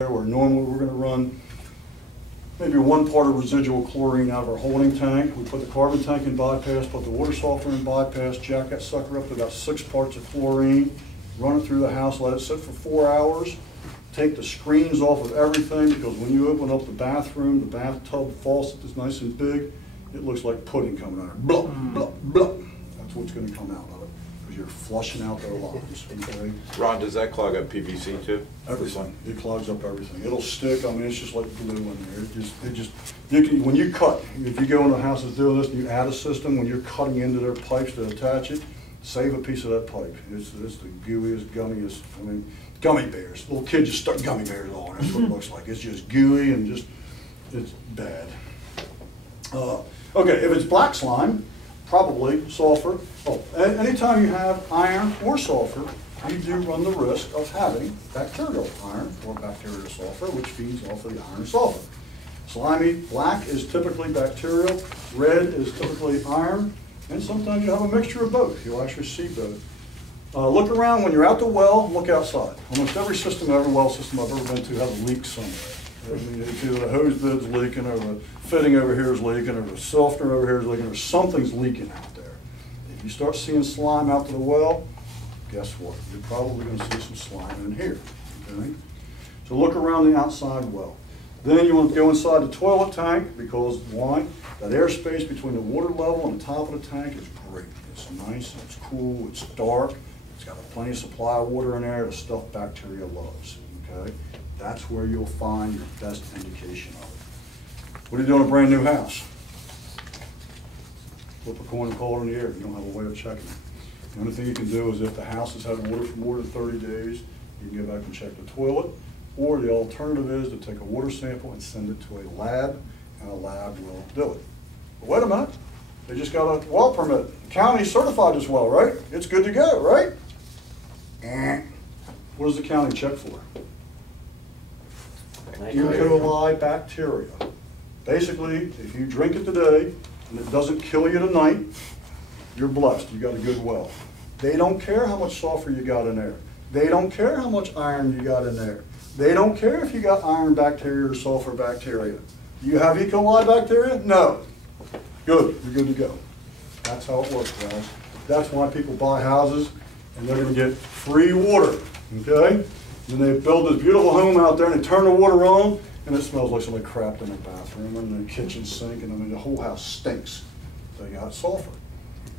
where normally we're going to run maybe 1 part of residual chlorine out of our holding tank. We put the carbon tank in bypass, put the water softener in bypass, jack that sucker up to about 6 parts of chlorine, run it through the house, let it sit for 4 hours, take the screens off of everything, because when you open up the bathroom, the bathtub faucet is nice and big, it looks like pudding coming out of it. Blah, blah, blah. That's what's going to come out of it, because you're flushing out their lines. Okay? Ron, does that clog up PVC too? Everything. It clogs up everything. It'll stick. I mean, it's just like glue in there. You can, when you cut, if you go into houses doing this and you add a system, when you're cutting into their pipes to attach it, save a piece of that pipe. It's the gooeyest, gummiest, I mean, gummy bears. Little kids just stuck gummy bears on. That's what it looks like. It's just gooey and just, it's bad. Okay, if it's black slime, probably sulfur. Oh, anytime you have iron or sulfur, you do run the risk of having bacterial iron or bacterial sulfur, which feeds off of the iron sulfur. Slimy black is typically bacterial, red is typically iron, and sometimes you have a mixture of both. You'll actually see both. Look around when you're at the well, look outside. Almost every system, every well system I've ever been to has a leak somewhere. I mean, either the hose bid's leaking, or the fitting over here is leaking, or the softener over here is leaking, or something's leaking out there. If you start seeing slime out to the well, guess what? You're probably going to see some slime in here. Okay? So look around the outside well. Then you want to go inside the toilet tank, because why? That airspace between the water level and the top of the tank is great. It's nice, it's cool, it's dark, it's got plenty of supply of water in there, the stuff bacteria loves. Okay? That's where you'll find your best indication of it. What are you doing in a brand new house? Flip a coin and call it in the air. You don't have a way of checking it. The only thing you can do is if the house has had water for more than 30 days, you can go back and check the toilet, or the alternative is to take a water sample and send it to a lab, and a lab will do it. But wait a minute, they just got a well permit. The county certified this well, right? It's good to go, right? What does the county check for? E. coli bacteria. Basically, if you drink it today and it doesn't kill you tonight, you're blessed. You got a good well. They don't care how much sulfur you got in there. They don't care how much iron you got in there. They don't care if you got iron bacteria or sulfur bacteria. You have E. coli bacteria? No. Good. You're good to go. That's how it works, guys. That's why people buy houses and they're going to get free water. Okay? And they build this beautiful home out there and they turn the water on and it smells like somebody crapped in their bathroom and the kitchen sink, and I mean the whole house stinks. They got sulfur.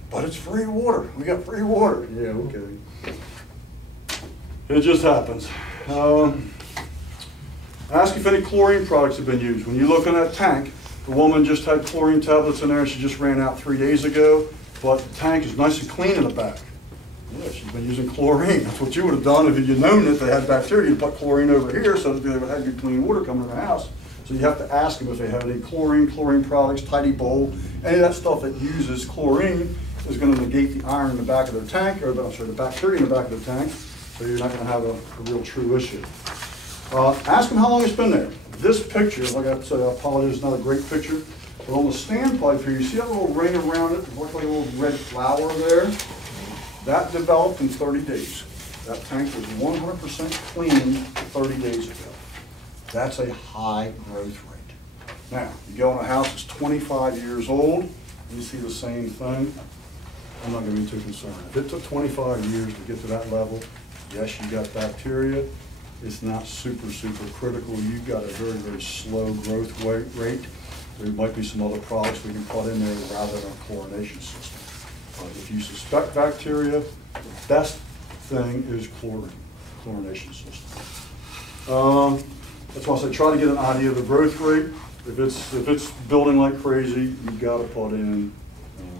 But it's free water. We got free water. Yeah, okay. It just happens. Ask if any chlorine products have been used. When you look in that tank, the woman just had chlorine tablets in there and she just ran out 3 days ago, but the tank is nice and clean in the back. Yeah, she's been using chlorine. That's what you would have done if you'd known that they had bacteria. You'd put chlorine over here so that they would have good clean water coming in the house. So you have to ask them if they have any chlorine products, tidy bowl, any of that stuff that uses chlorine is going to negate the iron in the back of their tank, or the bacteria in the back of the tank, so you're not going to have a real true issue. Ask them how long it's been there. This picture, like I said, I apologize, it's not a great picture, but on the standpipe here, you see that little ring around it? It looks like a little red flower there. That developed in 30 days. That tank was 100% clean 30 days ago. That's a high growth rate. Now, you go in a house that's 25 years old, you see the same thing. I'm not going to be too concerned. If it took 25 years to get to that level, yes, you got bacteria. It's not super critical. You've got a very slow growth rate. There might be some other products we can put in there rather than a chlorination system. If you suspect bacteria, the best thing is chlorination system. That's why I say try to get an idea of the growth rate. If it's building like crazy, you've got to put in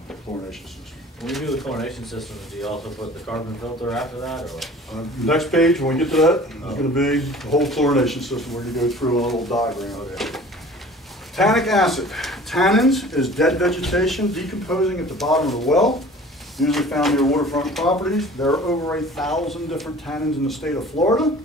a chlorination system. When you do the chlorination system, do you also put the carbon filter after that, or? Next page, when we get to that, is going to be the whole chlorination system where you go through a little diagram. Okay. Tannic acid. Tannins is dead vegetation decomposing at the bottom of the well, usually found near waterfront properties. There are over 1,000 different tannins in the state of Florida.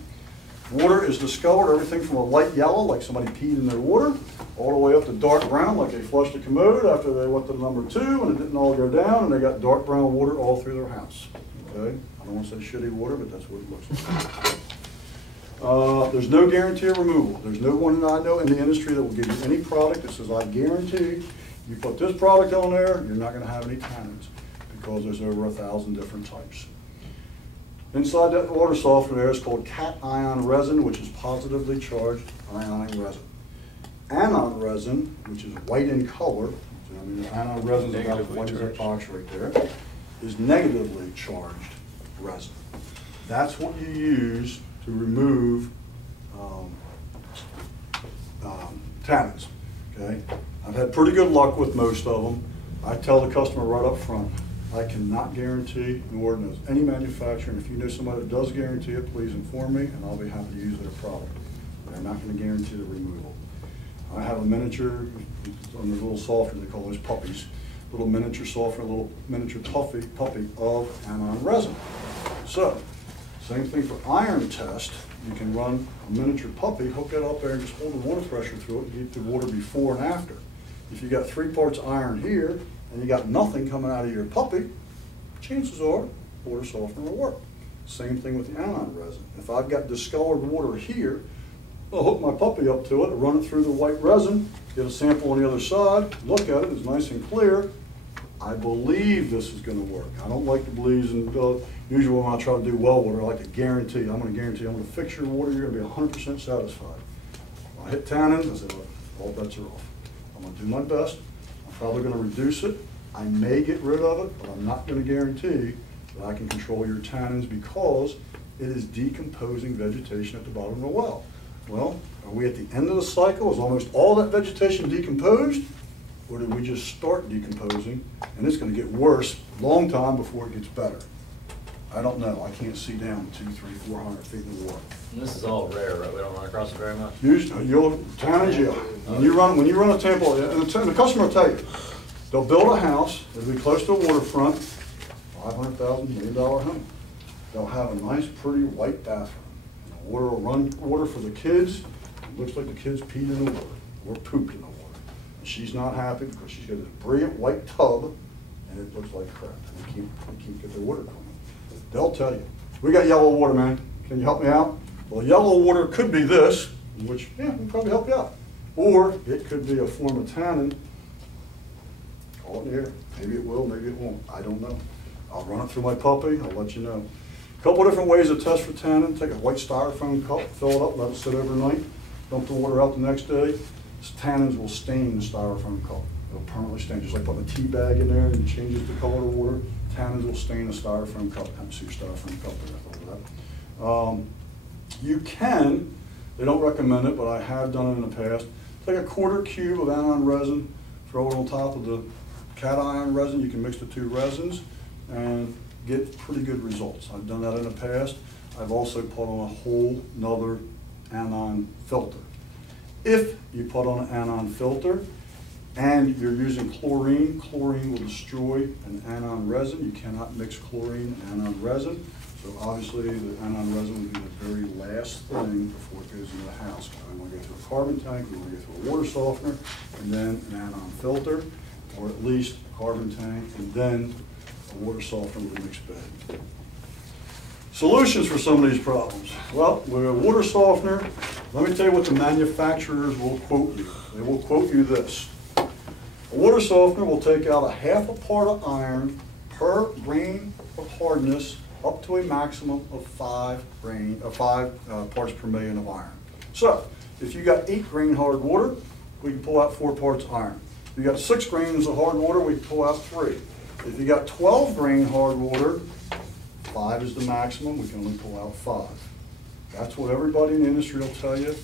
Water is discolored, everything from a light yellow, like somebody peed in their water, all the way up to dark brown, like they flushed a commode after they went to number 2 and it didn't all go down, and they got dark brown water all through their house. Okay? I don't want to say shitty water, but that's what it looks like. There's no guarantee of removal. There's no one that I know in the industry that will give you any product that says, I guarantee you put this product on there, you're not gonna have any tannins, because there's over 1,000 different types. Inside that water softener there is called cation resin, which is positively charged ionic resin. Anion resin, which is white in color, I mean, the anion resin is about as white as that box right there, is negatively charged resin. That's what you use to remove tannins, okay? I've had pretty good luck with most of them. I tell the customer right up front, I cannot guarantee, nor knows any manufacturer, and if you know somebody that does guarantee it, please inform me, and I'll be happy to use their product. But I'm not going to guarantee the removal. I have a miniature, on the little softener, they call those puppies, little miniature softener, little miniature puppy of anion resin. So, same thing for iron test. You can run a miniature puppy, hook it up there, and just hold the water pressure through it, and get the water before and after. If you got 3 parts iron here, and you got nothing coming out of your puppy, chances are water softener will work. Same thing with the anion resin. If I've got discolored water here, I'll hook my puppy up to it, run it through the white resin, get a sample on the other side, look at it, it's nice and clear. I believe this is going to work. I don't like to believe, and usually when I try to do well water, I like to guarantee, I'm going to fix your water, you're going to be 100% satisfied. When I hit tannins, I say, look, all bets are off. I'm going to do my best. I'm probably going to reduce it. I may get rid of it, but I'm not going to guarantee that I can control your tannins, because it is decomposing vegetation at the bottom of the well. Well, are we at the end of the cycle? Is almost all that vegetation decomposed? Or did we just start decomposing, and it's going to get worse a long time before it gets better? I don't know. I can't see down 200, 300, 400 feet in the water. And this is all rare, right? We don't run across it very much. Usually, tannins, yeah. When you run a sample, and the customer will tell you, they'll build a house, it'll be close to a waterfront, $500,000, $1 million home. They'll have a nice, pretty white bathroom. And the water will run water for the kids. It looks like the kids peed in the water or pooped in the water. And she's not happy because she's got this brilliant white tub, and it looks like crap. And they can't get their water clean. They'll tell you, we got yellow water, man. Can you help me out? Well, yellow water could be this, which, yeah, we can probably help you out. Or it could be a form of tannin. Call it in the air. Maybe it will, maybe it won't. I don't know. I'll run it through my puppy. I'll let you know. A couple different ways to test for tannin. Take a white styrofoam cup, fill it up, let it sit overnight, dump the water out the next day. Tannins will stain the styrofoam cup. It'll permanently stain, just like putting a tea bag in there and it changes the color of water. Tannins will stain a styrofoam cup. I haven't seen a styrofoam cup there. You can, they don't recommend it, but I have done it in the past. Take a quarter cube of anion resin, throw it on top of the cation resin. You can mix the 2 resins and get pretty good results. I've done that in the past. I've also put on a whole nother anion filter. If you put on an anion filter and you're using chlorine, chlorine will destroy an anion resin. You cannot mix chlorine and anion resin. So obviously the anion resin will be the very last thing before it goes into the house. We want to go through a carbon tank, we want to go through a water softener, and then an anion filter, or at least a carbon tank, and then a water softener with a mixed bed. Solutions for some of these problems. Well, with a water softener, let me tell you what the manufacturers will quote you. They will quote you this. A water softener will take out a half a part of iron per grain of hardness up to a maximum of 5 parts per million of iron. So, if you got 8 grain hard water, we can pull out 4 parts iron. If you got 6 grains of hard water, we can pull out 3. If you got 12 grain hard water, 5 is the maximum, we can only pull out 5. That's what everybody in the industry will tell you.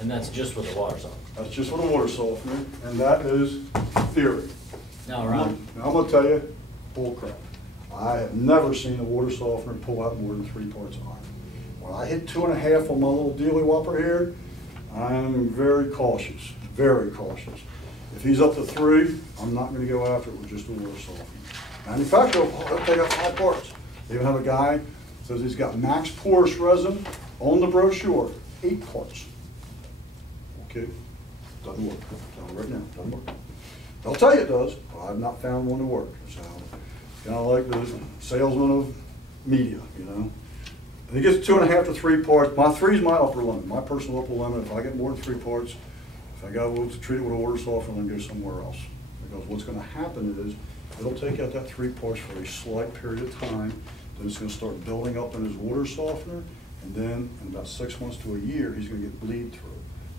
And that's just with the water softener. That's just with a water softener, and that is theory. Now, Ron. Now I'm going to tell you, bull crap. I have never seen a water softener pull out more than 3 parts of iron. When I hit 2.5 on my little dealy whopper here, I am very cautious, very cautious. If he's up to 3, I'm not going to go after it with just a water softener. Manufacturer will take out 5 parts. They even have a guy that says he's got max porous resin on the brochure, 8 parts. Okay, doesn't work. I'm telling you right now, doesn't work. They'll tell you it does, but I've not found one to work. So, kind of like the salesman of media, you know. And it gets 2.5 to 3 parts. My 3 is my upper limit, my personal upper limit. If I get more than 3 parts, if I got to treat it with a water softener, then go somewhere else. Because what's going to happen is, it'll take out that 3 parts for a slight period of time, then it's going to start building up in his water softener, and then in about 6 months to a year, he's going to get bleed through.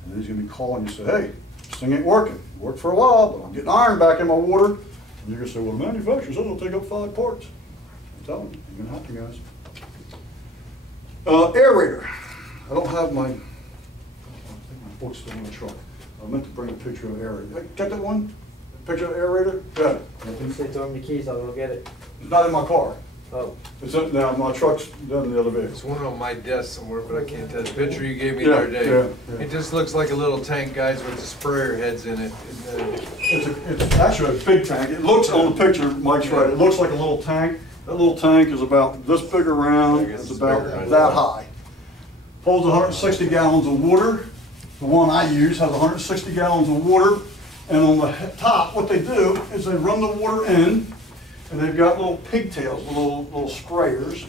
And then he's going to be calling you and say, hey, this thing ain't working. It worked for a while, but I'm getting iron back in my water. And you're going to say, well, the manufacturer said it'll take up 5 parts. I'm telling you, I'm going to help you guys. Aerator. I don't have my, I think my book's still in the truck. I meant to bring a picture of aerator. Hey, get that one? Picture of aerator? Got it. You say throw me the keys, I'll go get it. It's not in my car. Oh. It's in, now, my truck's done in the other vehicle. There's one on my desk somewhere, but I can't tell. The picture you gave me Yeah, the other day. yeah, yeah. It just looks like a little tank, guys, with the sprayer heads in it. It's actually a big tank. It looks on the picture, Mike's right, it looks like a little tank. That little tank is about this big around, it's about that high. Holds 160 gallons of water. The one I use has 160 gallons of water. And on the top, what they do is they run the water in, and they've got little pigtails, little sprayers.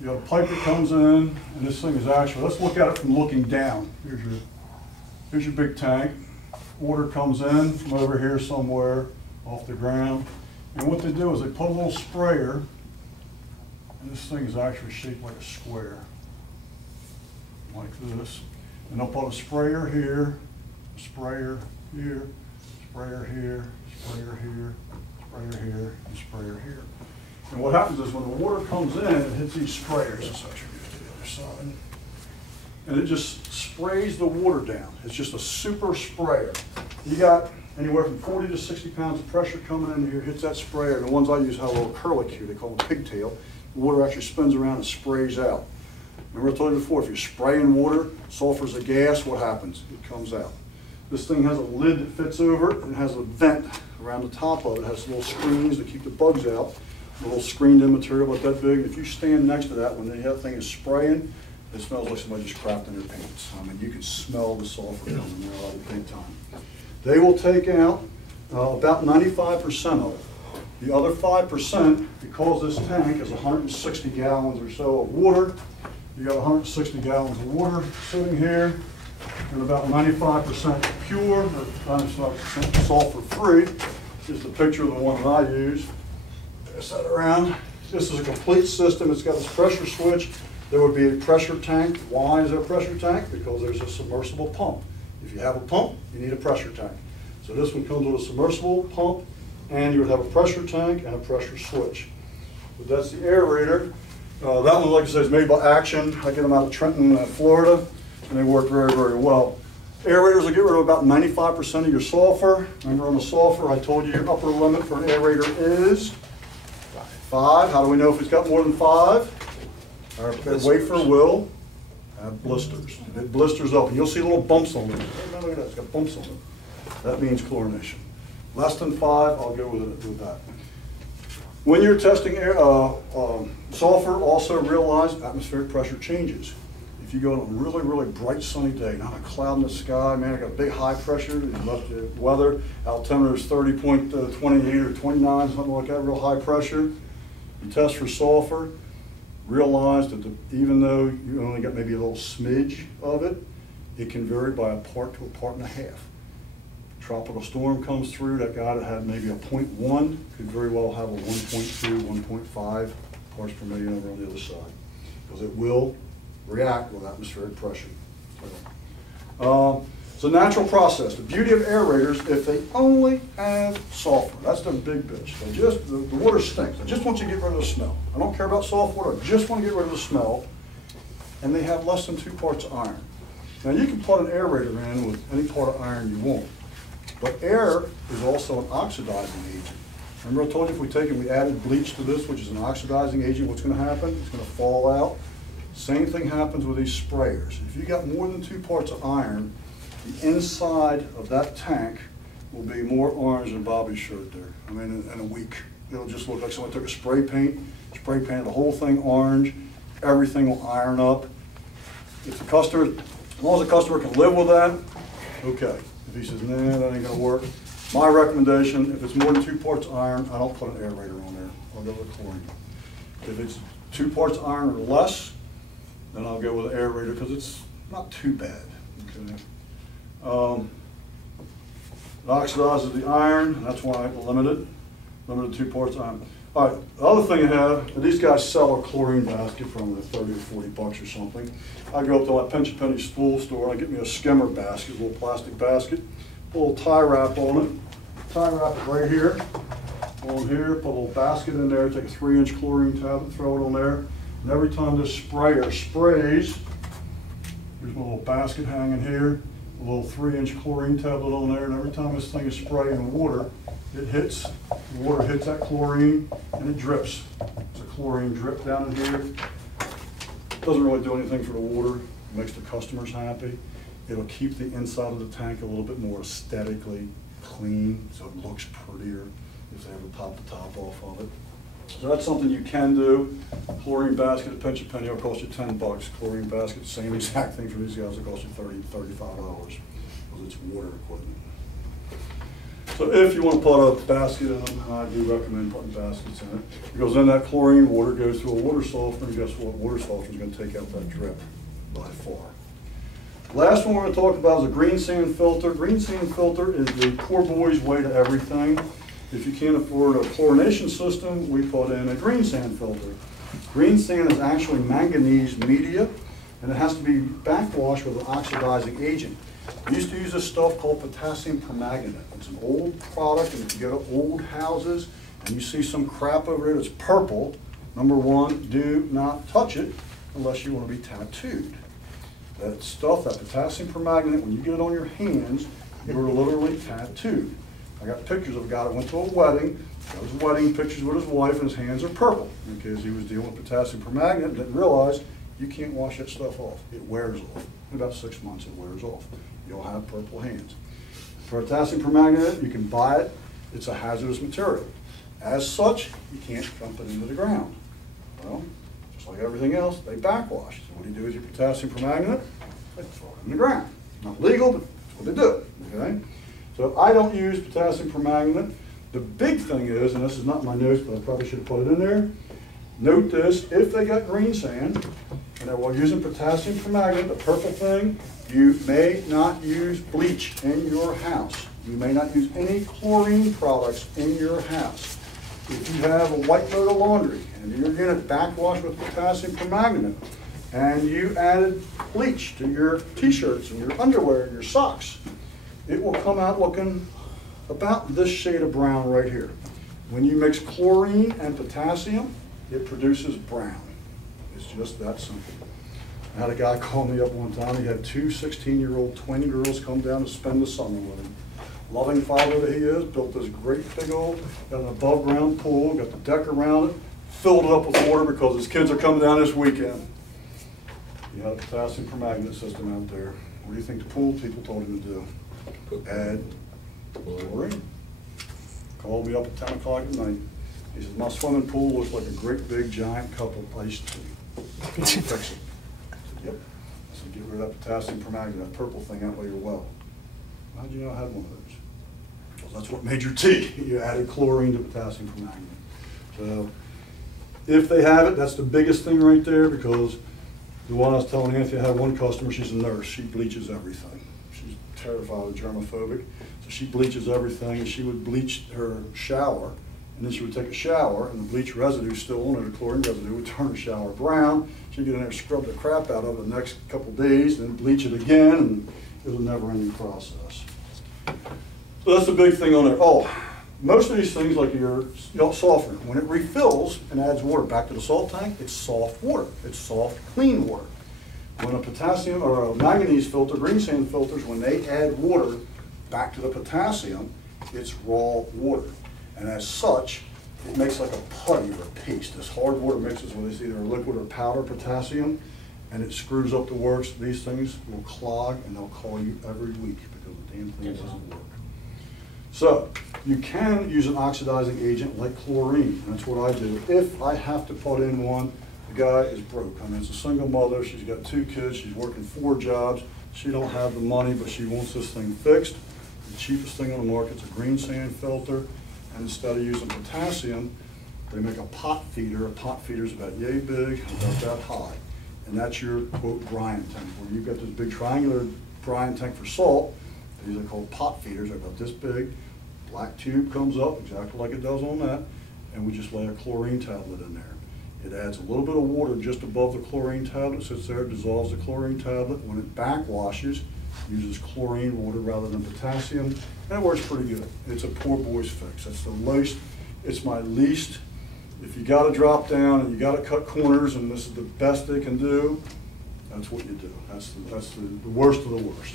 You got a pipe that comes in, and this thing is actually, let's look at it from looking down. Here's your big tank. Water comes in from over here somewhere off the ground. And what they do is they put a little sprayer, and this thing is actually shaped like a square, like this. And they'll put a sprayer here, sprayer here, sprayer here, sprayer here, sprayer here, and sprayer here. And what happens is when the water comes in, it hits these sprayers. Let's actually go to the other side. And it just sprays the water down. It's just a super sprayer. You got anywhere from 40 to 60 pounds of pressure coming in here, hits that sprayer. And the ones I use have a little curlicue, they call it a pigtail. The water actually spins around and sprays out. Remember I told you before, if you're spraying water, sulfur's a gas, what happens? It comes out. This thing has a lid that fits over it and has a vent around the top of it. It has little screens that keep the bugs out. A little screened in material about that big. If you stand next to that when the thing is spraying, it smells like somebody just crapped in their pants. I mean, you can smell the sulfur coming there out of big time. They will take out about 95% of it. The other 5%, because this tank is 160 gallons or so of water, you got 160 gallons of water sitting here, and about 95% pure, or 95% sulfur-free. Here's the picture of the one that I use. Pass that around. This is a complete system. It's got this pressure switch. There would be a pressure tank. Why is there a pressure tank? Because there's a submersible pump. If you have a pump, you need a pressure tank. So this one comes with a submersible pump, and you would have a pressure tank and a pressure switch. But that's the aerator. That one, like I said, is made by Action. I get them out of Trenton, Florida, and they work very, very well. Aerators will get rid of about 95% of your sulfur. Remember on the sulfur, I told you your upper limit for an aerator is 5. How do we know if it's got more than 5? Our wafer will have blisters. If it blisters up, and you'll see little bumps on it. Hey, look at that, it's got bumps on it. That means chlorination. Less than 5, I'll go with that. When you're testing sulfur, also realize atmospheric pressure changes. If you go on a really, really bright sunny day, not a cloud in the sky, man, I got a big high pressure, you left the weather, altimeter is 30.28 or 29, something like that, real high pressure. You test for sulfur, realize that even though you only got maybe a little smidge of it, it can vary by a part to a part and a half. Tropical storm comes through, that guy that had maybe a 0.1 could very well have a 1.2, 1.5 parts per million over on the other side, because it will react with atmospheric pressure. It's a natural process. The beauty of aerators, if they only have sulfur, that's the big bitch. The water stinks. I just want you to get rid of the smell. I don't care about soft water, I just want to get rid of the smell. And they have less than 2 parts of iron. Now you can put an aerator in with any part of iron you want, but air is also an oxidizing agent. Remember I told you if we take and we added bleach to this, which is an oxidizing agent, what's going to happen? It's going to fall out. Same thing happens with these sprayers. If you got more than 2 parts of iron, the inside of that tank will be more orange than Bobby's shirt there. I mean, in a week. It'll just look like someone took a spray painted the whole thing orange, everything will iron up. If the customer, as long as the customer can live with that, okay. If he says, nah, that ain't gonna work, my recommendation, if it's more than 2 parts iron, I don't put an aerator on there. I'll go with chlorine. If it's 2 parts iron or less, then I'll go with an aerator because it's not too bad. Okay. It oxidizes the iron, and that's why I limited 2 parts iron. All right, the other thing I have, and these guys sell a chlorine basket for like 30 or 40 bucks or something. I go up to my Pinch a Penny spool store and I get me a skimmer basket, a little plastic basket, put a little tie wrap on it. Tie wrap it right here, on here, put a little basket in there, take a 3-inch chlorine tablet, throw it on there. And every time this sprayer sprays, there's a little basket hanging here, a little 3-inch chlorine tablet on there, and every time this thing is spraying water, it hits, the water hits that chlorine and it drips. It's a chlorine drip down in here. Doesn't really do anything for the water, it makes the customers happy. It'll keep the inside of the tank a little bit more aesthetically clean, so it looks prettier if they ever pop the top off of it. So that's something you can do. Chlorine basket at Pinch a Penny will cost you 10 bucks. Chlorine basket, same exact thing for these guys, will cost you $30, $35 because it's water equipment. So if you want to put a basket in them, I do recommend putting baskets in it. Because then that chlorine water goes through a water softener, and guess what? Water softener is going to take out that drip by far. Last one we're going to talk about is a green sand filter. Green sand filter is the poor boy's way to everything. If you can't afford a chlorination system, we put in a green sand filter. Green sand is actually manganese media, and it has to be backwashed with an oxidizing agent. We used to use this stuff called potassium permanganate. It's an old product, and if you go to old houses and you see some crap over there that's purple, number one, do not touch it unless you want to be tattooed. That stuff, that potassium permanganate, when you get it on your hands, you're literally tattooed. I got pictures of a guy that went to a wedding, got his wedding pictures with his wife, and his hands are purple because he was dealing with potassium permanganate and didn't realize you can't wash that stuff off. It wears off. In about 6 months, it wears off. You'll have purple hands. Potassium permanganate, you can buy it. It's a hazardous material. As such, you can't dump it into the ground. Well, just like everything else, they backwash. So what do you do with your potassium permanganate? They throw it in the ground. Not legal, but that's what they do. Okay? So I don't use potassium permanganate. The big thing is, and this is not in my notes, but I probably should have put it in there. Note this, if they got green sand, and they're using potassium permanganate, the purple thing, you may not use bleach in your house. You may not use any chlorine products in your house. If you have a white load of laundry and your unit backwashed with potassium permanganate, and you added bleach to your t-shirts and your underwear and your socks, it will come out looking about this shade of brown right here. When you mix chlorine and potassium, it produces brown. It's just that simple. I had a guy call me up one time. He had 2 16-year-old twin girls come down to spend the summer with him. Loving father that he is, built this great big old, got an above ground pool, got the deck around it, filled it up with water because his kids are coming down this weekend. He had a potassium permanganate system out there. What do you think the pool people told him to do? Add chlorine. Called me up at 10 o'clock at night. He says, my swimming pool looks like a great big giant cup of iced tea. Fix it. I said, yep. I said, get rid of that potassium permanganate, that purple thing out by your well. How'd you know I had one of those? Because that's what made your tea. You added chlorine to potassium permanganate. So if they have it, that's the biggest thing right there, because the one I was telling Anthony, I had one customer, she's a nurse, she bleaches everything. She's terrified of germophobic, so she bleaches everything. She would bleach her shower, and then she would take a shower, and the bleach residue still on it, the chlorine residue would turn the shower brown. She'd get in there and scrub the crap out of it the next couple days, then bleach it again, and it was a never-ending process. So that's the big thing on there. Oh, most of these things, like your softener, when it refills and adds water back to the salt tank, it's soft water. It's soft, clean water. When a potassium or a manganese filter, green sand filters, when they add water back to the potassium, it's raw water. And as such, it makes like a putty or a paste. This hard water mixes with either a liquid or powder potassium, and it screws up the works. These things will clog, and they'll call you every week because the damn thing doesn't work. So you can use an oxidizing agent like chlorine. That's what I do. If I have to put in one, the guy is broke. I mean, it's a single mother. She's got 2 kids. She's working 4 jobs. She don't have the money, but she wants this thing fixed. The cheapest thing on the market is a green sand filter. And instead of using potassium, They make a pot feeder. A pot feeder is about yay big, about that high. And that's your, quote, brine tank, where you've got this big triangular brine tank for salt. These are called pot feeders. They're about this big. Black tube comes up, exactly like it does on that, and we just lay a chlorine tablet in there. It adds a little bit of water just above the chlorine tablet, sits there, dissolves the chlorine tablet. When it backwashes, uses chlorine water rather than potassium, and it works pretty good. It's a poor boy's fix. That's the least, it's my least, if you gotta drop down and you gotta cut corners and this is the best they can do, that's what you do. That's the worst of the worst.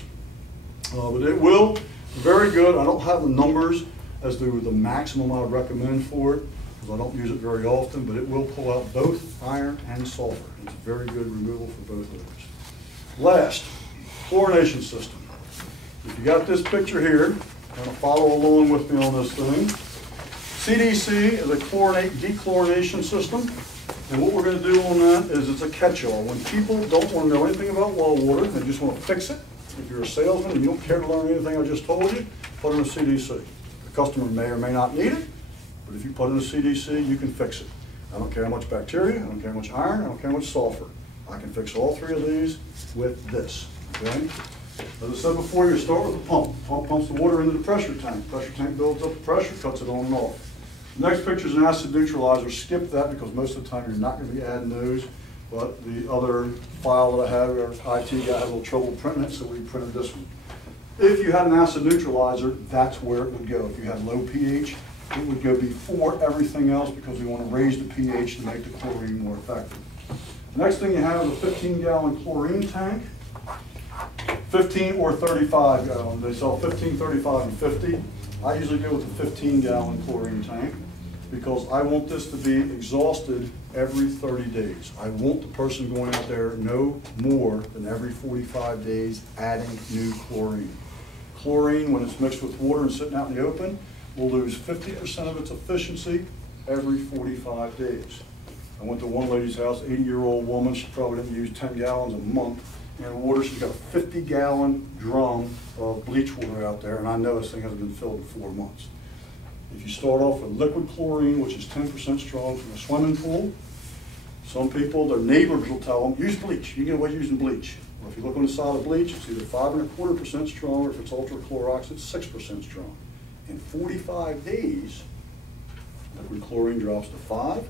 But it will, very good. I don't have the numbers as to the maximum I would recommend for it, because I don't use it very often, but it will pull out both iron and sulfur. It's a very good removal for both of those. Last, chlorination system. If you got this picture here, kind of follow along with me on this thing. CDC is a dechlorination system, and what we're going to do on that is it's a catch-all. When people don't want to know anything about well water, they just want to fix it. If you're a salesman and you don't care to learn anything I just told you, put in a CDC. The customer may or may not need it, but if you put in a CDC, you can fix it. I don't care how much bacteria, I don't care how much iron, I don't care how much sulfur. I can fix all three of these with this, okay? As I said before, you start with the pump. The pump pumps the water into the pressure tank. Pressure tank builds up the pressure, cuts it on and off. The next picture is an acid neutralizer. Skip that because most of the time you're not going to be adding those. But the other file that I have, our IT guy had a little trouble printing it, so we printed this one. If you had an acid neutralizer, that's where it would go. If you had low pH, it would go before everything else because we want to raise the pH to make the chlorine more effective. The next thing you have is a 15-gallon chlorine tank. 15 or 35 gallon. They sell 15, 35, and 50. I usually go with a 15-gallon chlorine tank because I want this to be exhausted every 30 days. I want the person going out there no more than every 45 days adding new chlorine. Chlorine, when it's mixed with water and sitting out in the open, will lose 50% of its efficiency every 45 days. I went to one lady's house, 80-year-old woman. She probably didn't use 10 gallons a month in water. She's got a 50-gallon drum of bleach water out there, and I know this thing hasn't been filled in 4 months. If you start off with liquid chlorine, which is 10% strong from a swimming pool, some people, their neighbors will tell them, use bleach. You can get away using bleach. Well, if you look on the side of bleach, it's either 5.25% strong, or if it's ultra-Clorox, it's 6% strong. In 45 days, liquid chlorine drops to 5,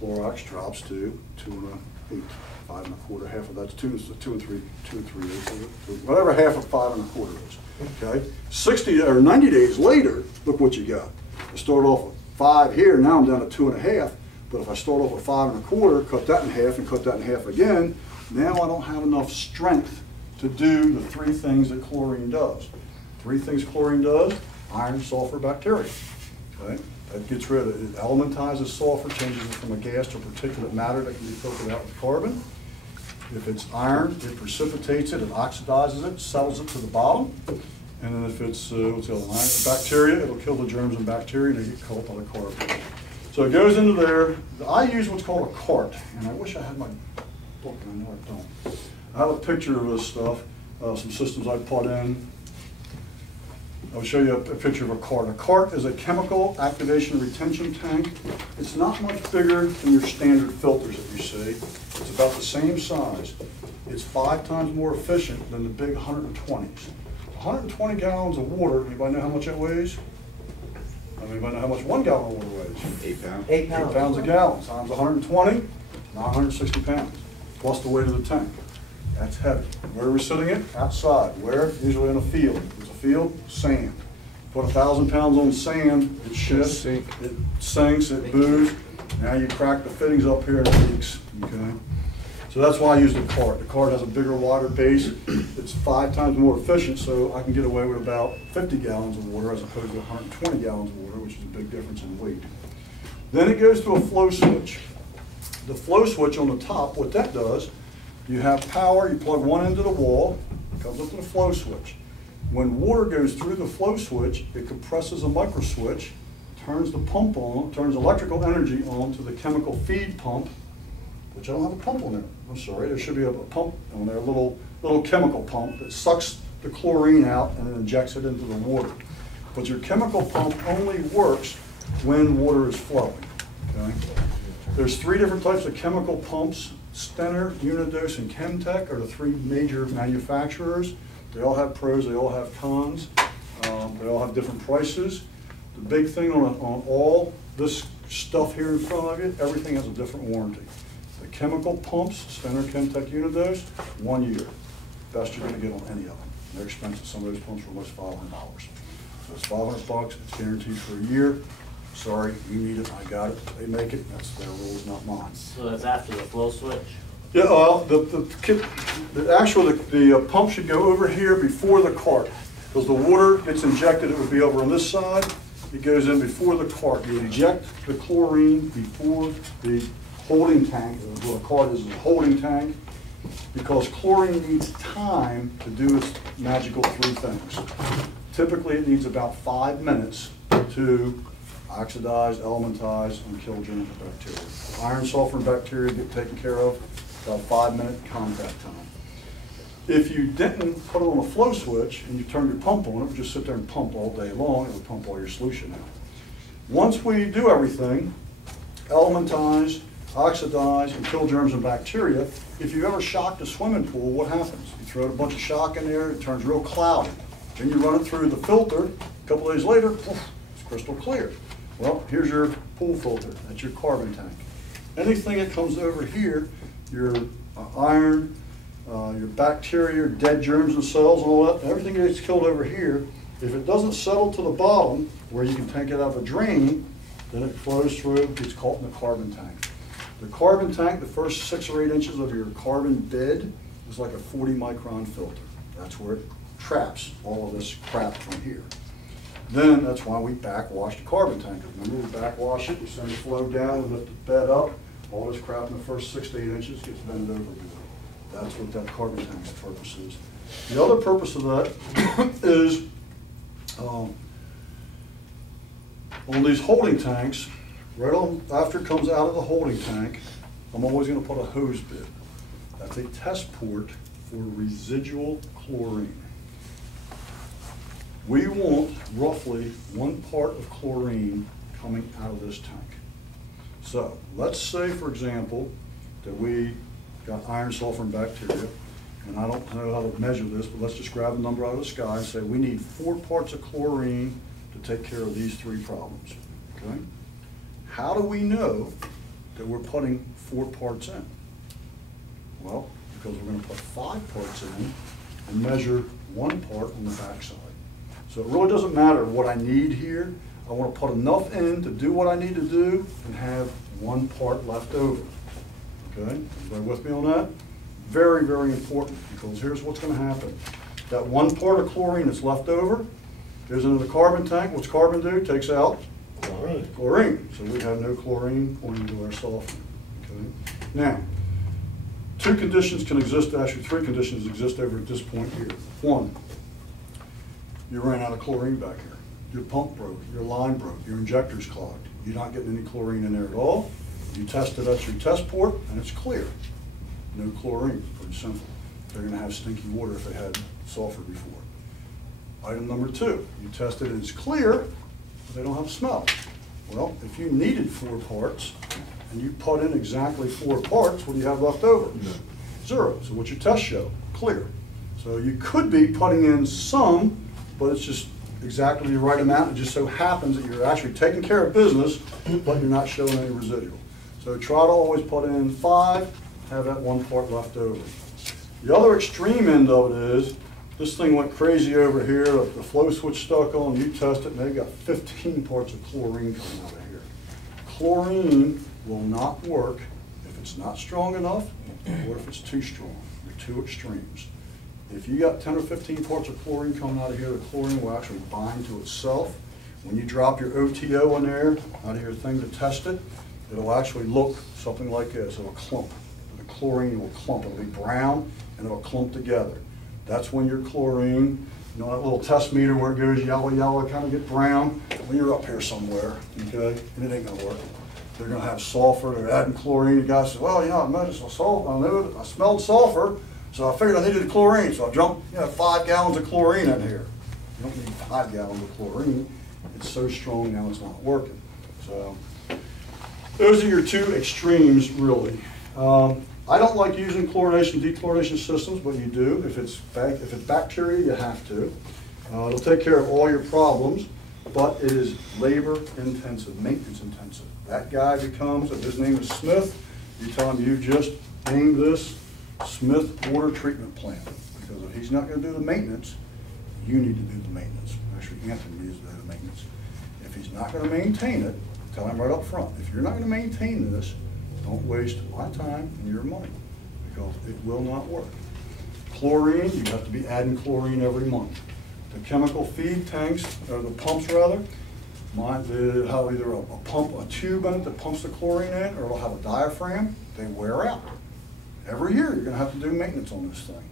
Clorox drops to 2.125. 5.25, half of that's 2 and 3 eighths of it. Whatever half of 5.25 is. Okay, 60 or 90 days later, look what you got. I started off with 5 here, now I'm down to 2.5. But if I start off with 5.25, cut that in half, and cut that in half again, now I don't have enough strength to do the 3 things that chlorine does. 3 things chlorine does: iron, sulfur, bacteria. Okay, that gets rid of it. It elementizes sulfur, changes it from a gas to particulate matter that can be filtered out with carbon. If it's iron, it precipitates it, it oxidizes it, settles it to the bottom. And then if it's what's the other one? Bacteria, it'll kill the germs and bacteria, and they get caught by the carbon. So it goes into there. I use what's called a cart, and I wish I had my book, and I know I don't. I have a picture of this stuff, some systems I put in. I'll show you a picture of a cart. A cart is a chemical activation retention tank. It's not much bigger than your standard filters that you see. It's about the same size. It's 5 times more efficient than the big 120s. 120 gallons of water, anybody know how much that weighs? Anybody know how much 1 gallon of water weighs? 8 pounds. 8 pounds. 8 pounds a gallon times 120, 960 pounds, plus the weight of the tank. That's heavy. Where are we sitting it? Outside. Where? Usually in a field. There's a field, sand. Put 1,000 pounds on sand, it shifts, it sinks, it boos. Now you crack the fittings up here and it leaks. Okay? So that's why I use the cart. The cart has a bigger, wider base. It's 5 times more efficient, so I can get away with about 50 gallons of water as opposed to 120 gallons of water, which is a big difference in weight. Then it goes to a flow switch. The flow switch on the top, what that does, you have power, you plug one into the wall, it comes up to the flow switch. When water goes through the flow switch, it compresses a micro switch, turns the pump on, turns electrical energy on to the chemical feed pump, which I don't have a pump on there. I'm sorry, there should be a pump on there, a little chemical pump that sucks the chlorine out and then injects it into the water. But your chemical pump only works when water is flowing. okay? There's 3 different types of chemical pumps. Stenner, Unidose, and Chemtech are the 3 major manufacturers. They all have pros, they all have cons. They all have different prices. The big thing on all this stuff here in front of you, everything has a different warranty. The chemical pumps, Stenner, Chemtech, Unidose, 1 year. Best you're gonna get on any of them. They're expensive. Some of those pumps are almost $500. So it's $500, it's guaranteed for a year. Sorry, you need it, I got it. They make it, that's their rules, not mine. So that's after the flow switch? Yeah, well, the pump should go over here before the cart. Because the water gets injected, it would be over on this side. It goes in before the cart. You inject the chlorine before the holding tank. What a cart is a holding tank. Because chlorine needs time to do its magical 3 things. Typically, it needs about 5 minutes to oxidize, elementize, and kill germs and bacteria. Iron, sulfur, and bacteria get taken care of about 5-minute contact time. If you didn't put it on a flow switch and you turn your pump on, it would just sit there and pump all day long. It would pump all your solution out. Once we do everything, elementize, oxidize, and kill germs and bacteria, if you've ever shocked a swimming pool, what happens? You throw a bunch of shock in there, it turns real cloudy. Then you run it through the filter, a couple days later, poof, it's crystal clear. Well, here's your pool filter, that's your carbon tank. Anything that comes over here, your iron, your bacteria, dead germs and cells and all that, everything gets killed over here. If it doesn't settle to the bottom where you can take it out of a drain, then it flows through, gets caught in the carbon tank. The carbon tank, the first 6 or 8 inches of your carbon bed is like a 40 micron filter. That's where it traps all of this crap from here. Then that's why we backwash the carbon tank. Remember, we backwash it, we send the flow down, we lift the bed up, all this crap in the first 6 to 8 inches gets bent over good. That's what that carbon tank's purpose is. The other purpose of that is on these holding tanks, right on after it comes out of the holding tank, I'm always going to put a hose bib. That's a test port for residual chlorine. We want roughly 1 part of chlorine coming out of this tank. So let's say, for example, that we got iron, sulfur, and bacteria, and I don't know how to measure this, but let's just grab a number out of the sky and say we need 4 parts of chlorine to take care of these 3 problems, okay? How do we know that we're putting 4 parts in? Well, because we're going to put 5 parts in and measure 1 part on the backside. So it really doesn't matter what I need here. I want to put enough in to do what I need to do and have 1 part left over. Okay, everybody with me on that? Very, very important, because here's what's going to happen. That 1 part of chlorine that's left over goes into the carbon tank. What's carbon do? Takes out chlorine. So we have no chlorine going into our sulfur. Okay. Now, 2 conditions can exist, actually 3 conditions exist over at this point here. 1, you ran out of chlorine back here. Your pump broke, your line broke, your injector's clogged. You're not getting any chlorine in there at all. You test it at your test port, and it's clear. No chlorine, pretty simple. They're going to have stinky water if they had sulfur before. Item number 2, you test it and it's clear, but they don't have smell. Well, if you needed 4 parts, and you put in exactly 4 parts, what do you have left over? No. 0. So what's your test show? Clear. So you could be putting in some, but it's just exactly the right amount. It just so happens that you're actually taking care of business, but you're not showing any residual. So try to always put in 5, have that 1 part left over. The other extreme end of it is, this thing went crazy over here, the flow switch stuck on, you test it, and they've got 15 parts of chlorine coming out of here. Chlorine will not work if it's not strong enough, or if it's too strong. They're 2 extremes. If you got 10 or 15 parts of chlorine coming out of here, the chlorine will actually bind to itself. When you drop your OTO in there, out of your thing to test it, it'll actually look something like this. It'll clump. The chlorine will clump. It'll be brown, and it'll clump together. That's when your chlorine, you know that little test meter where it goes yellow, yellow, kind of get brown? Well, you're up here somewhere, okay? And it ain't gonna work. They're gonna have sulfur, they're adding chlorine. The guy says, well, you know, I noticed I smelled sulfur, so I figured I needed chlorine. So I dumped, 5 gallons of chlorine in here. You don't need 5 gallons of chlorine. It's so strong now it's not working. So Those are your two extremes, really. I don't like using chlorination, dechlorination systems, but you do. If it's bacteria, you have to. It'll take care of all your problems, but it is labor intensive, maintenance intensive. That guy becomes, if his name is Smith, you tell him you just named this Smith Water Treatment Plant. Because if he's not gonna do the maintenance, you need to do the maintenance. Actually, Anthony needs to do the maintenance. If he's not gonna maintain it, tell him right up front, if you're not gonna maintain this, don't waste my time and your money, because it will not work. Chlorine, you have to be adding chlorine every month. The chemical feed tanks, or the pumps rather, they have either a tube in it that pumps the chlorine in, or it'll have a diaphragm. They wear out. Every year, you're gonna have to do maintenance on this thing.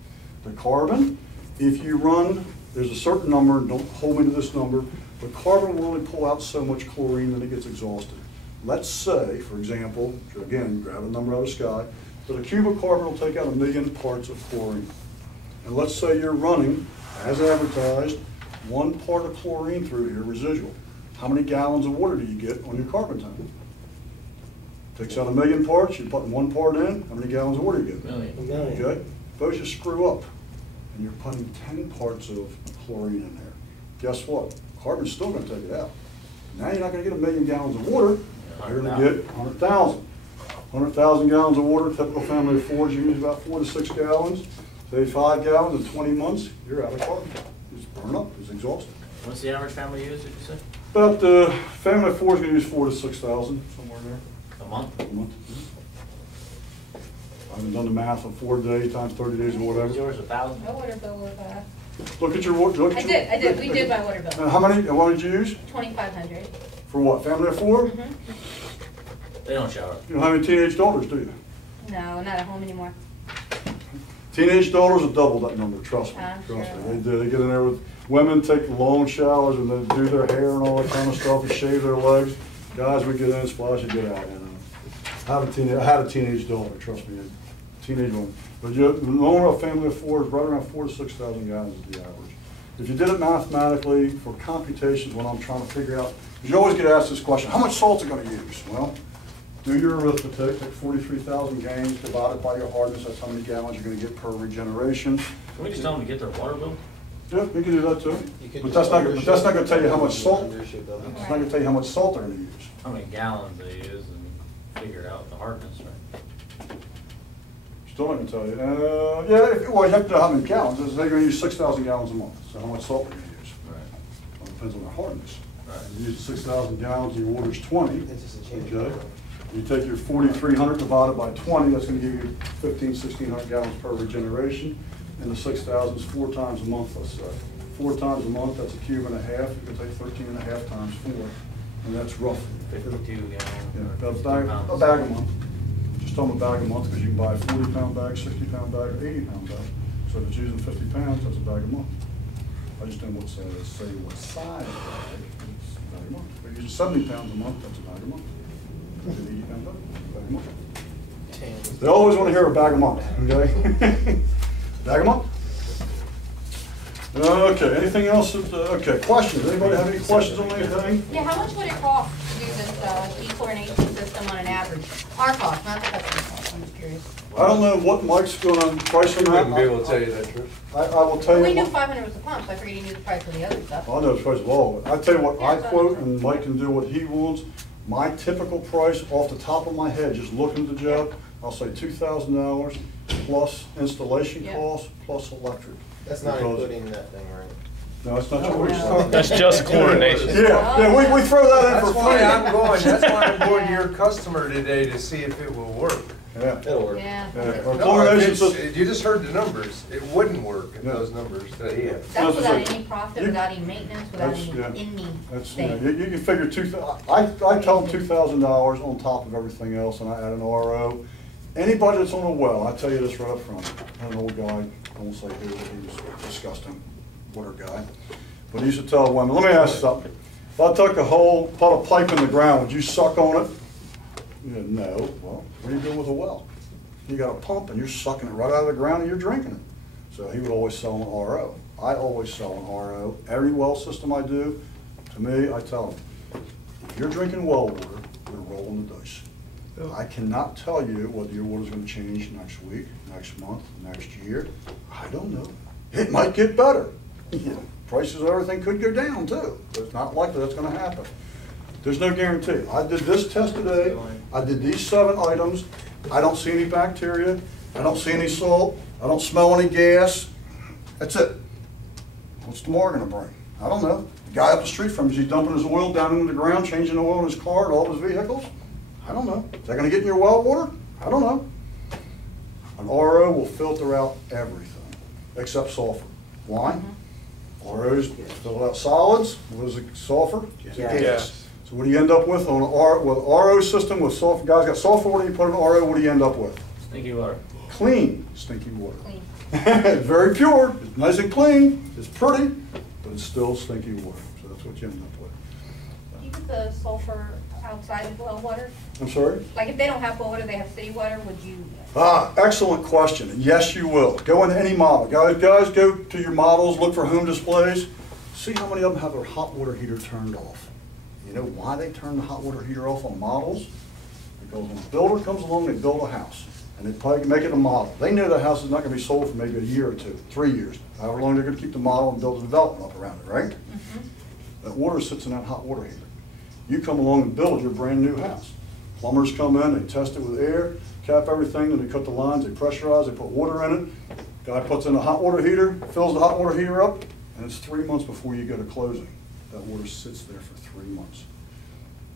The carbon, if you run, there's a certain number, don't hold me to this number, but carbon will only pull out so much chlorine that it gets exhausted. Let's say, for example, again, grab a number out of the sky, that a cube of carbon will take out 1 million parts of chlorine. And let's say you're running, as advertised, 1 part of chlorine through here, residual. How many gallons of water do you get on your carbon tank? Takes out 1 million parts, you're putting 1 part in, how many gallons of water do you get? Million. Okay, suppose you screw up and you're putting 10 parts of chlorine in there. Guess what? Carbon's still gonna take it out. Now you're not gonna get 1 million gallons of water, you're gonna get 100,000. 100,000 gallons of water, typical family of 4s, you use about 4 to 6 gallons. Say 5 gallons in 20 months, you're out of carbon. It's burned up, it's exhausted. What's the average family use, did you say? About the family of 4 is gonna use 4 to 6,000, somewhere in there. A month? A month. I haven't done the math of 4 days times 30 days or Was whatever. yours 1,000? My water bill was, Look at your water. I did, we did my water bill. How many, and what did you use? 2,500. For what, family of 4? Mhm. They don't shower. You don't have any teenage daughters, do you? No, not at home anymore. Teenage daughters will double that number, trust me. Sure. Trust me. They do. They get in there with, women take long showers and they do their hair and all that kind of stuff and shave their legs. Guys, we get in, splash and get out, you know. I had a teenage daughter, trust me, a teenage woman. But the normal family of 4 is right around 4 to 6,000 gallons is the average. If you did it mathematically for computations, when I'm trying to figure out, because you always get asked this question, how much salt are you going to use? Well, do your arithmetic, take 43,000 gallons, divide it by your hardness, that's how many gallons you're going to get per regeneration. Can we just tell them to get their water bill? Yeah, we can do that too. But that's not going to tell you how much salt, it's not going to tell you how much salt they're going to use. How many gallons they use and figure out the hardness, right? Still not going to tell you. Yeah, well, you have to know how many gallons. They're going to use 6,000 gallons a month, so how much salt they're going to use. Right. Well, it depends on their hardness. Right. You use 6,000 gallons, your water's 20, It's just a change. okay? You take your 4,300 divided by 20, that's going to give you 1,600 gallons per regeneration. And the 6,000 is 4 times a month, let's say. 4 times a month, that's a cube and a half. You can take 13 and a half times 4, and that's roughly 52 gallons. Yeah, about a bag a month. Just tell them a bag a month, because you can buy a 40-pound bag, 60-pound bag, or 80-pound bag. So if it's using 50 pounds, that's a bag a month. I just didn't want to say what size bag, it's a bag a month. If you're using 70 pounds a month, that's a bag a month. If you're 80-pound bag a month. They always want to hear a bag a month, okay? Bag a month? Okay, anything else? Okay, questions? Anybody have any questions on anything? Yeah, how much would it cost to do this dechlorination system on an average? Our cost, not the customer's cost, I'm just curious. I don't know what Mike's going to price on I that. wouldn't be able to tell you that, Trish. I will tell you. We knew what- 500 was the pump, so I figured you knew the price of the other stuff. I know the price of all of it. I tell you what I Yeah, so- quote, and Mike can do what he wants. My typical price off the top of my head, just looking at the job, I'll say $2,000 plus installation Yeah. costs plus electric. That's not Because- including that thing, right? No, it's not. No, what he's no. talking- That's just chlorination. Yeah, we throw that in for That's free. why I'm going, that's why I'm going to your customer today to see if it will work. Yeah. It'll work. Yeah. Yeah. Our No, if chlorination it's- system- you just heard the numbers, it wouldn't work in No. those numbers that he had. That's without That's- any profit, you- without any maintenance, without That's- any yeah. in-me That's, you thing. can figure I tell them $2,000 on top of everything else, and I add an RO. Anybody that's on a well, I tell you this right up front, I had an old guy, I won't say who, but he was disgusting, water guy. But he used to tell women, let me ask you something. If I took a hole, put a pipe in the ground, would you suck on it? You said, no. Well, what do you do with a well? You got a pump and you're sucking it right out of the ground and you're drinking it. So he would always sell an RO. I always sell an RO. Every well system I do, to me, I tell them, if you're drinking well water, you're rolling the dice. I cannot tell you whether your water's gonna change next week, next month, next year. I don't know. It might get better. Prices of everything could go down too, but it's not likely that's gonna happen. There's no guarantee. I did this test today, I did these 7 items, I don't see any bacteria, I don't see any salt, I don't smell any gas. That's it. What's tomorrow gonna bring? I don't know. The guy up the street from me, is he dumping his oil down into the ground, changing the oil in his car and all of his vehicles? I don't know. Is that gonna get in your well water? I don't know. An RO will filter out everything, except sulfur. Why? ROs filter out solids. What is it, sulfur? It's a Gas. gas. Yes. So what do you end up with on an with RO system with sulfur? Guys got sulfur water, you put in an RO, what do you end up with? Stinky water. Clean, stinky water. Clean. Very pure, it's nice and clean, it's pretty, but it's still stinky water. So that's what you end up with. Do you put the sulfur outside of well water? I'm sorry? Like if they don't have well water, they have city water, would you? Excellent question. And yes, you will. Go into any model. Guys, go to your models, look for home displays. See how many of them have their hot water heater turned off. You know why they turn the hot water heater off on models? Because when a builder comes along, they build a house. And they probably make it a model. They know the house is not gonna be sold for maybe a year or 2, 3 years. However long they're gonna keep the model and build the development up around it, right? That water sits in that hot water heater. You come along and build your brand new house. Plumbers come in, they test it with air, cap everything, then they cut the lines, they pressurize, they put water in it. Guy puts in a hot water heater, fills the hot water heater up, and it's 3 months before you go to closing. That water sits there for 3 months.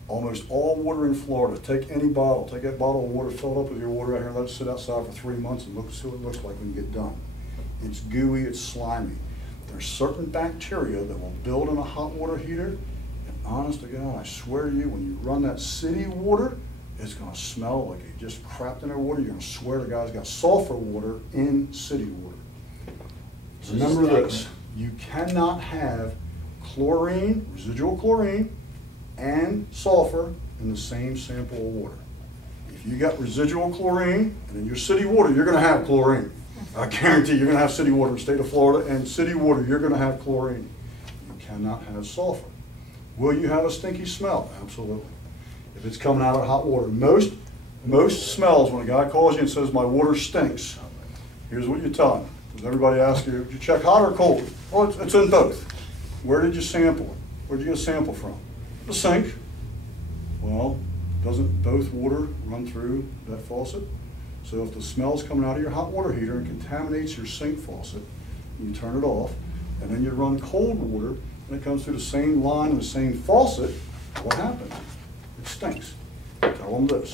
Almost all water in Florida, take any bottle, take that bottle of water, fill it up with your water out here, let it sit outside for 3 months and see what it looks like when you get done. It's gooey, it's slimy. There's certain bacteria that will build in a hot water heater, and honest to God, I swear to you, when you run that city water, it's gonna smell like it just crapped in their water. You're gonna swear the guy's got sulfur water in city water. Remember this, you cannot have chlorine, residual chlorine, and sulfur in the same sample of water. If you got residual chlorine, and in your city water, you're gonna have chlorine. I guarantee you're gonna have city water in the state of Florida, and city water, you're gonna have chlorine. You cannot have sulfur. Will you have a stinky smell? Absolutely. If it's coming out of hot water. Most smells, when a guy calls you and says, my water stinks, here's what you tell him. Because everybody asks you, did you check hot or cold? Oh, it's in both. Where did you sample it? Where'd you get a sample from? The sink. Well, doesn't both water run through that faucet? So if the smell's coming out of your hot water heater and contaminates your sink faucet, you turn it off, and then you run cold water, and it comes through the same line and the same faucet, what happens? It stinks. Tell them this,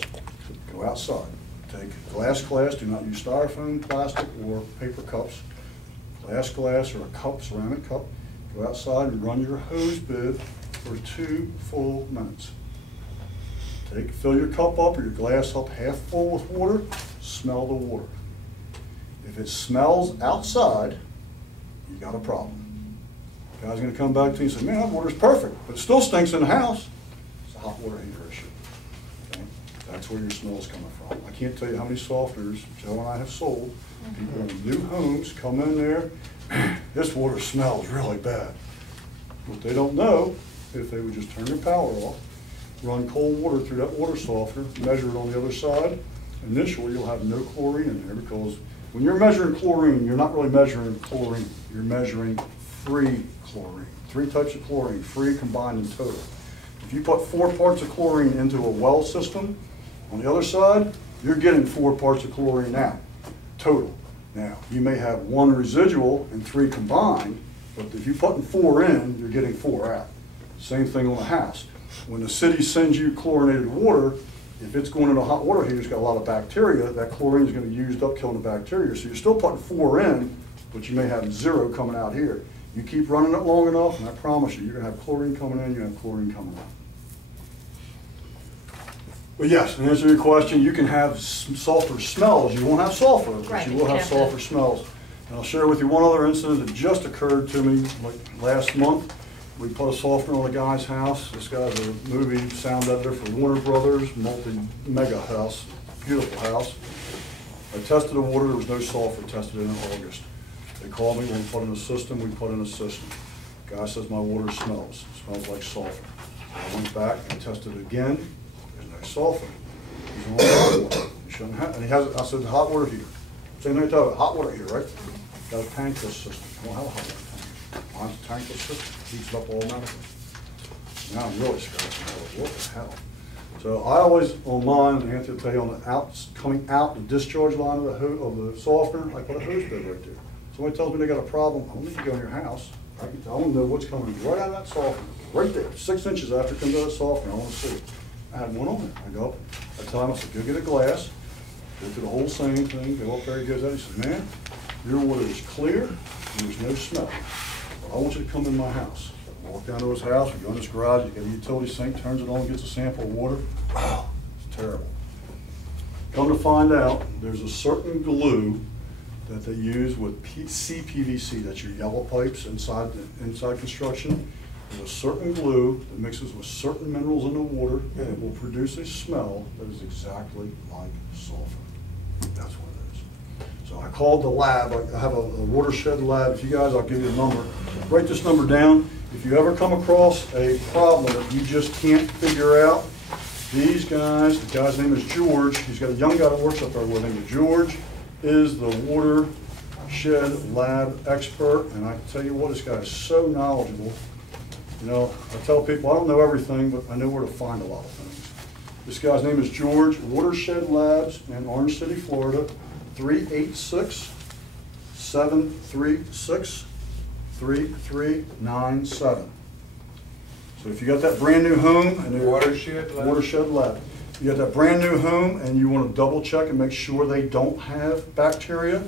go outside, take glass, do not use styrofoam, plastic, or paper cups. Glass or a cup, ceramic cup, go outside and run your hose bib for 2 full minutes. Fill your cup up or your glass up half full with water, smell the water. If it smells outside, you got a problem. The guy's gonna come back to you and say, man, that water's perfect, but it still stinks in the house. It's a hot water heater issue. Okay? That's where your smell's coming from. I can't tell you how many softeners Joe and I have sold. People in new homes come in there, this water smells really bad. What they don't know, if they would just turn their power off, run cold water through that water softener, measure it on the other side, initially you'll have no chlorine in there, because when you're measuring chlorine, you're not really measuring chlorine, you're measuring free chlorine. 3 types of chlorine, free, combined, and total. If you put 4 parts of chlorine into a well system, on the other side, you're getting 4 parts of chlorine out, total. Now, you may have 1 residual and 3 combined, but if you're putting 4 in, you're getting 4 out. Same thing on a house. When the city sends you chlorinated water, if it's going in a hot water heater, it's got a lot of bacteria, that chlorine is going to be used up killing the bacteria. So you're still putting 4 in, but you may have 0 coming out here. You keep running it long enough, and I promise you, you're going to have chlorine coming in, you're going to have chlorine coming out. But yes, to answer your question, you can have sulfur smells. You won't have sulfur, but Right, you will have sulfur smells. And I'll share with you one other incident that just occurred to me like last month. We put a softener on a guy's house. This guy's a movie sound editor for Warner Brothers, multi-mega house, beautiful house. I tested the water, there was no sulfur, tested it in August. They called me, when we put in a system, we put in a system. Guy says my water smells like sulfur. I went back and tested it again, there's no sulfur. He's on hot water. He shouldn't have, and he has, I said, the hot water heater. Same thing I told you, hot water heater, right? Got a tankless system. I don't have a hot water tank. Mine's a tankless system, heats it up automatically. Now I'm really scratching my head, what the hell? So I always, on mine, and Anthony will tell you, on the outs, coming out the discharge line of the softener, I put a hose bib right there. Somebody tells me they got a problem, I don't need to go in your house. I want to know what's coming right out of that softener, right there, 6 inches after it comes out of the softener, I want to see it. I had one on there. I go up, I tell him, I said, go get a glass, go through the whole same thing, go up there, he goes out, he said, man, your water is clear, and there's no smell. But I want you to come in my house. I walk down to his house, we go in his garage, you got a utility sink, turns it on, gets a sample of water. Oh, it's terrible. Come to find out, there's a certain glue that they use with CPVC, that's your yellow pipes inside construction. There's a certain glue that mixes with certain minerals in the water, and it will produce a smell that is exactly like sulfur. That's what it is. So I called the lab. I have a watershed lab. If you guys, I'll give you a number. Write this number down. If you ever come across a problem that you just can't figure out, these guys, the guy's name is George. He's got a young guy that works up there with him. George is the watershed lab expert, and I can tell you what, this guy is so knowledgeable. You know, I tell people I don't know everything, but I know where to find a lot of things. This guy's name is George, Watershed Labs in Orange City, Florida, 386-736-3397. So if you got that brand new home and Watershed Lab, you got that brand new home and you want to double check and make sure they don't have bacteria,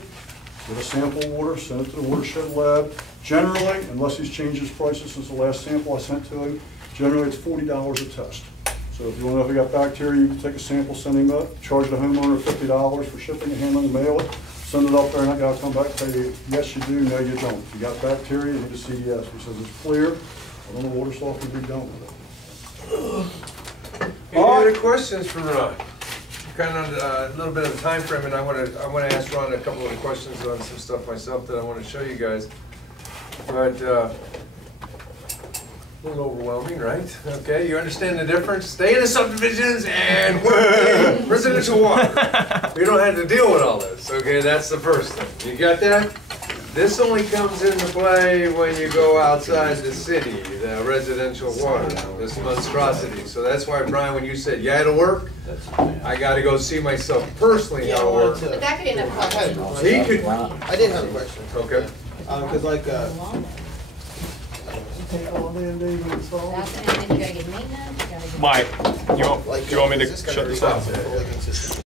get a sample of water, send it to the Watershed Lab. Generally, unless he's changed his prices since the last sample I sent to him, generally it's $40 a test. So if you want to know if he got bacteria, you can take a sample, send him up, charge the homeowner $50 for shipping and handling, mail it, send it up there, and that guy will come back and tell you, yes you do, no you don't. If you got bacteria, you need a CDS. He says it's clear, I don't know water softener can be done with it. Any other questions for Ron? Kind of a little bit of a time frame, and I want to ask Ron a couple of questions on some stuff myself that I want to show you guys. But a little overwhelming, right? Okay, you understand the difference? Stay in the subdivisions and work in residential water. We don't have to deal with all this. Okay, that's the first thing. You got that? This only comes into play when you go outside the city, the residential water, this monstrosity. So that's why, Brian, when you said, yeah, it'll work, I got to go see myself personally how it works. But that could end up costing. He could. I did have a question. Okay. Because like, Take all damn day to install. That's, and then you gotta get maintenance, you gotta get. Mike, do you want me is to this gonna shut be this off? fully consistent?